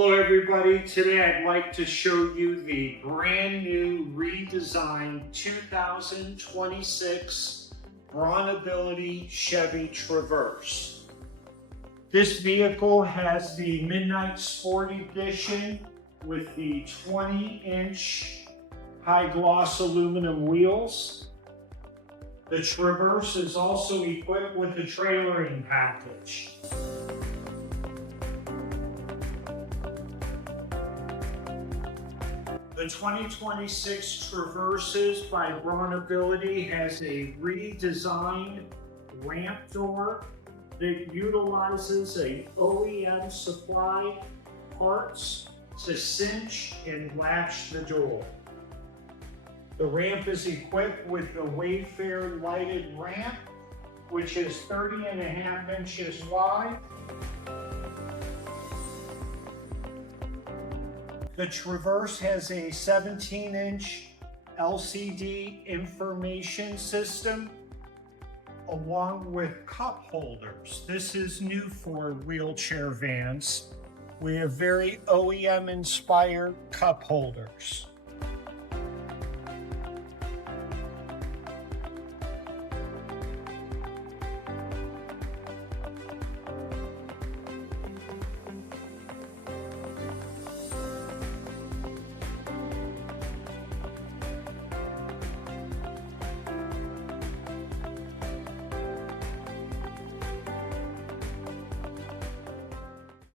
Hello everybody, today I'd like to show you the brand new redesigned 2026 BraunAbility Chevy Traverse. This vehicle has the Midnight Sport Edition with the 20-inch high gloss aluminum wheels. The Traverse is also equipped with a trailering package. The 2026 Traverses by BraunAbility has a redesigned ramp door that utilizes a OEM supplied parts to cinch and latch the door. The ramp is equipped with the Wayfair lighted ramp, which is 30.5 inches wide. The Traverse has a 17-inch LCD information system along with cup holders. This is new for wheelchair vans. We have very OEM-inspired cup holders.